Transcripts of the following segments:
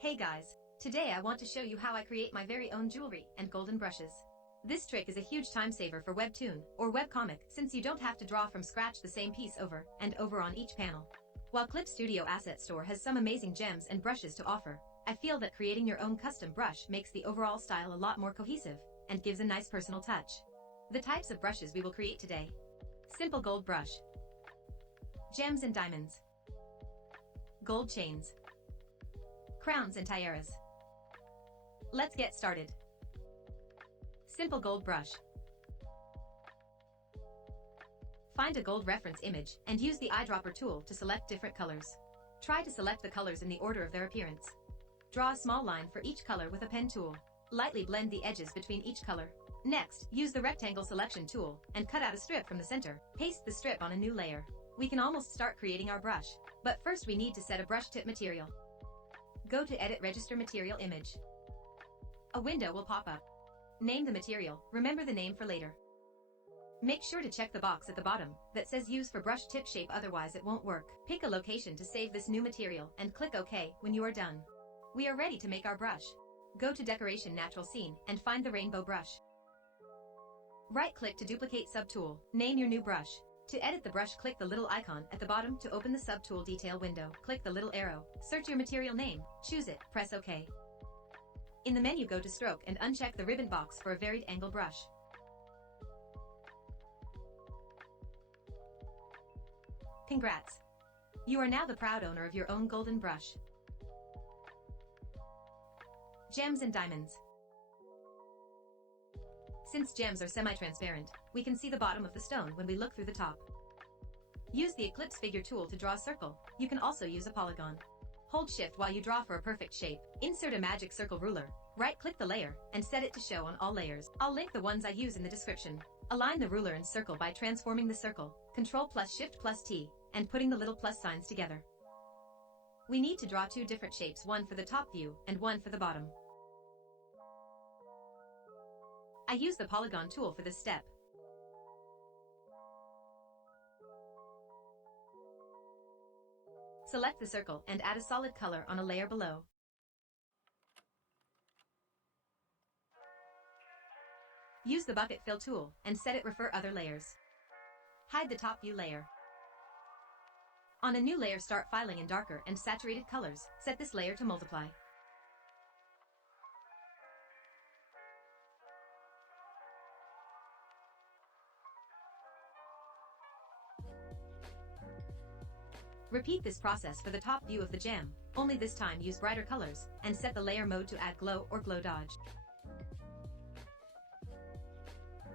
Hey guys, today I want to show you how I create my very own jewelry and golden brushes. This trick is a huge time saver for Webtoon or webcomic since you don't have to draw from scratch the same piece over and over on each panel. While Clip Studio Asset Store has some amazing gems and brushes to offer, I feel that creating your own custom brush makes the overall style a lot more cohesive and gives a nice personal touch. The types of brushes we will create today. Simple gold brush. Gems and diamonds. Gold chains. Crowns and tiaras. Let's get started. Simple gold brush. Find a gold reference image and use the eyedropper tool to select different colors. Try to select the colors in the order of their appearance. Draw a small line for each color with a pen tool. Lightly blend the edges between each color. Next, use the rectangle selection tool and cut out a strip from the center. Paste the strip on a new layer. We can almost start creating our brush, but first we need to set a brush tip material. Go to Edit Register Material Image. A window will pop up. Name the material, remember the name for later. Make sure to check the box at the bottom that says Use for Brush Tip Shape, otherwise it won't work. Pick a location to save this new material and click OK when you are done. We are ready to make our brush. Go to Decoration Natural Scene and find the rainbow brush. Right-click to duplicate subtool. Name your new brush. To edit the brush, click the little icon at the bottom to open the subtool detail window. Click the little arrow. Search your material name. Choose it. Press OK. In the menu, go to Stroke and uncheck the ribbon box for a varied angle brush. Congrats! You are now the proud owner of your own golden brush. Gems and diamonds. Since gems are semi-transparent, we can see the bottom of the stone when we look through the top. Use the Ellipse Figure tool to draw a circle. You can also use a polygon. Hold Shift while you draw for a perfect shape. Insert a magic circle ruler. Right-click the layer and set it to show on all layers. I'll link the ones I use in the description. Align the ruler and circle by transforming the circle, Ctrl+Shift+T, and putting the little plus signs together. We need to draw two different shapes, one for the top view and one for the bottom. I use the polygon tool for this step. Select the circle and add a solid color on a layer below. Use the bucket fill tool and set it refer other layers. Hide the top view layer. On a new layer, start filing in darker and saturated colors. Set this layer to multiply. Repeat this process for the top view of the gem, only this time use brighter colors, and set the layer mode to add glow or glow dodge.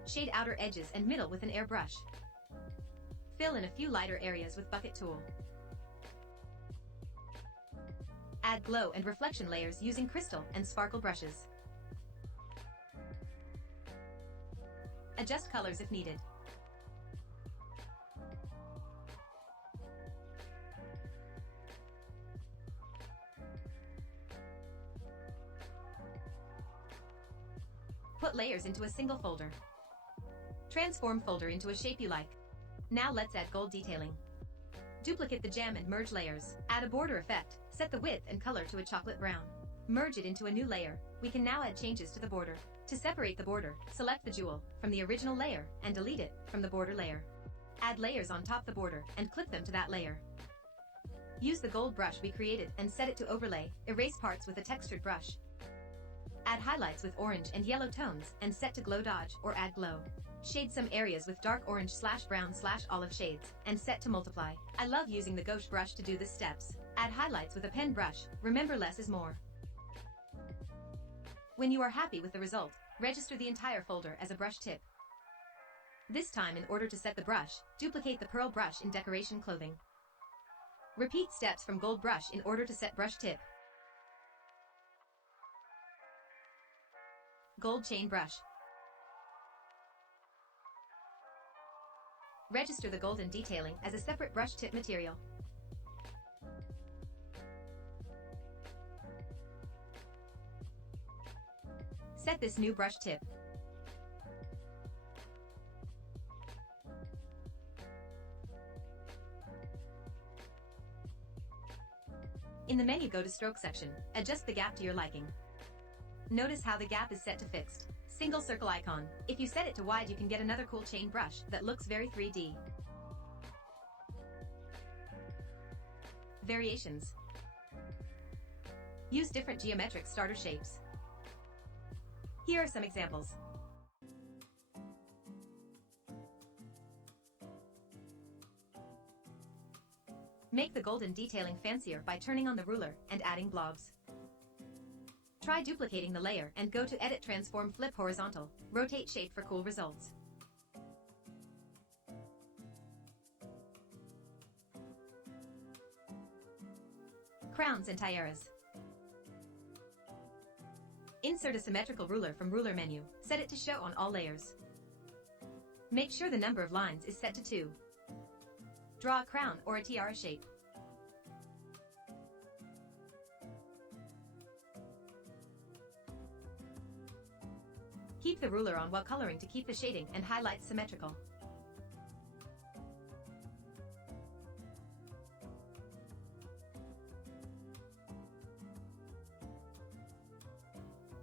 Shade outer edges and middle with an airbrush. Fill in a few lighter areas with bucket tool. Add glow and reflection layers using crystal and sparkle brushes. Adjust colors if needed. Put layers into a single folder. Transform folder into a shape you like. Now let's add gold detailing. Duplicate the gem and merge layers. Add a border effect. Set the width and color to a chocolate brown. Merge it into a new layer. We can now add changes to the border. To separate the border, select the jewel from the original layer and delete it from the border layer. Add layers on top the border and clip them to that layer. Use the gold brush we created and set it to overlay. Erase parts with a textured brush. Add highlights with orange and yellow tones and set to glow dodge or add glow. Shade some areas with dark orange/brown/olive shades and set to multiply. I love using the gouache brush to do the steps. Add highlights with a pen brush. Remember, less is more. When you are happy with the result, register the entire folder as a brush tip. This time, in order to set the brush, duplicate the pearl brush in decoration clothing. Repeat steps from gold brush in order to set brush tip. Gold chain brush. Register the golden detailing as a separate brush tip material. Set this new brush tip. In the the menu, go to stroke section, adjust the gap to your liking. Notice how the gap is set to fixed. Single circle icon. If you set it to wide, you can get another cool chain brush that looks very 3D. Variations. Use different geometric starter shapes. Here are some examples. Make the golden detailing fancier by turning on the ruler and adding blobs. Try duplicating the layer and go to Edit, Transform, Flip Horizontal, Rotate Shape for cool results. Crowns and tiaras. Insert a symmetrical ruler from Ruler menu, set it to show on all layers. Make sure the number of lines is set to 2. Draw a crown or a tiara shape. Keep the ruler on while coloring to keep the shading and highlights symmetrical.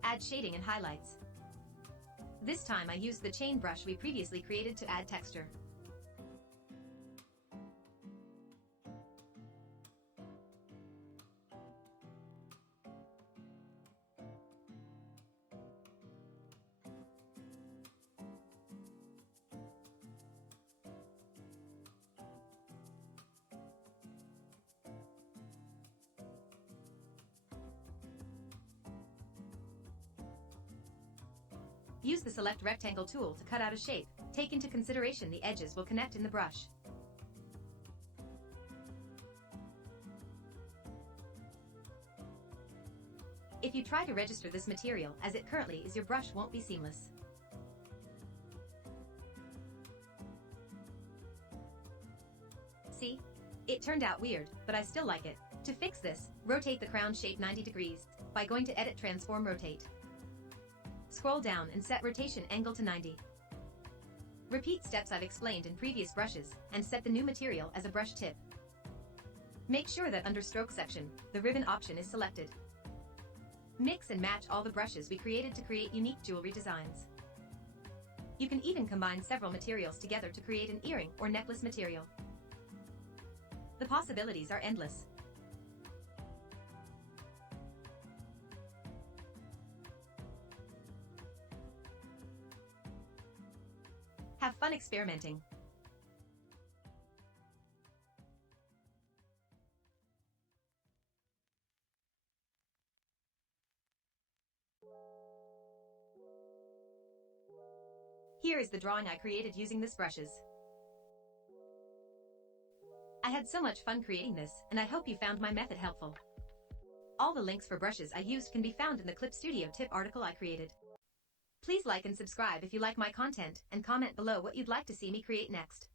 Add shading and highlights. This time I used the chain brush we previously created to add texture. Use the Select Rectangle tool to cut out a shape. Take into consideration the edges will connect in the brush. If you try to register this material as it currently is, your brush won't be seamless. See? It turned out weird, but I still like it. To fix this, rotate the crown shape 90 degrees by going to Edit, Transform, Rotate. Scroll down and set rotation angle to 90. Repeat steps I've explained in previous brushes and set the new material as a brush tip. Make sure that under stroke section, the ribbon option is selected. Mix and match all the brushes we created to create unique jewelry designs. You can even combine several materials together to create an earring or necklace material. The possibilities are endless. Have fun experimenting. Here is the drawing I created using these brushes. I had so much fun creating this, and I hope you found my method helpful. All the links for brushes I used can be found in the Clip Studio tip article I created. Please like and subscribe if you like my content, and comment below what you'd like to see me create next.